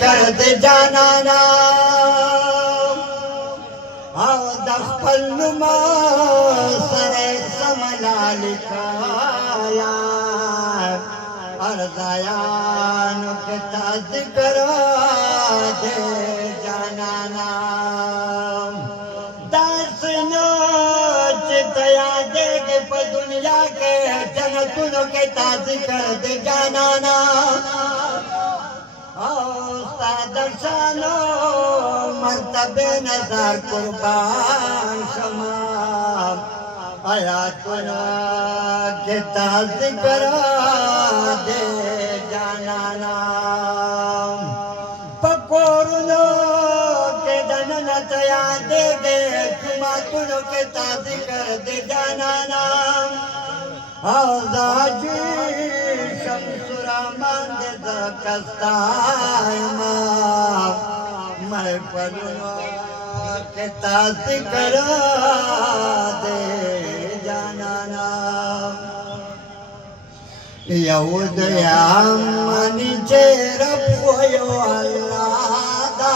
कर दे जानाना आओ दखल नुमा सरे समलाल काया अर्जायान के ताज करा दे जानाना दासनो चितया दे के दुनिया के जन्नतों के ताज कर दे जानाना दर्शनो मर्तबे नजर कुर्बान शमा आया तुना के ताज करा दे जानाना पकोरनो के दनन तया दे दे तुमा तुनो के ताज कर दे जानाना आजाजी शमसुरामान दे दकस्तायमा मैं परुआ के ताज करा दे जानाना यहुदयाम मनिचे रफोयो अल्लादा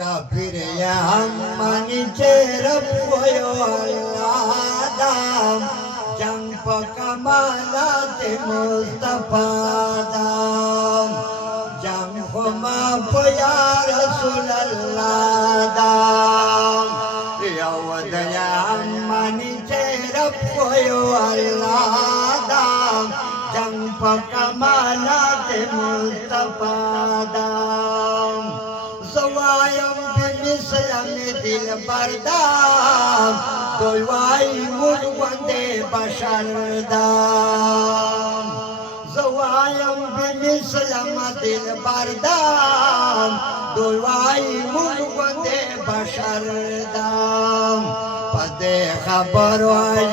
काफिर याम मनिचे रफोयो अल्लादा जंप कमाला ते मुस्तफा दाम जंप माफया रसूल अल्लाह दाम यहुदयाम मनिचे रफोयो अल्लाह दाम जंप कमाला ते मुस्तफा दाम सवायम बिमिसलम दिल बरदाम दोवाई मुर्वंदे बशरदाम सवायम बिमिसलम दिल बरदाम दोवाई मुर्वंदे बशरदाम पदे खबर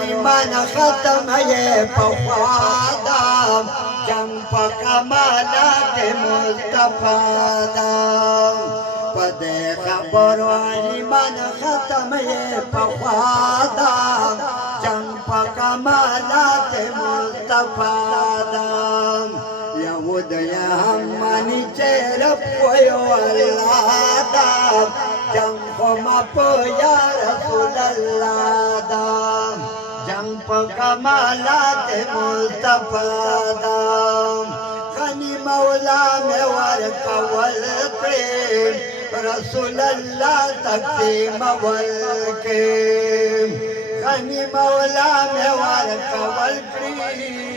ईमान खत्म ये पवादाम जंप कमालात मुस्तफा दाम पदे खबर ईमान खत्म ये पवादाम जंप कमालात मुस्तफा दाम यहुदयाम मनिचे रफोयो अल्लाह दाम जंप माफया रसूल अल्लाह दाम जंप कमालात मुस्तफा दाम खनी मौला में वर कवल प्रेम रसूल अल्लाह तक़सीम वल के खनी मौला में वर कवल प्रेम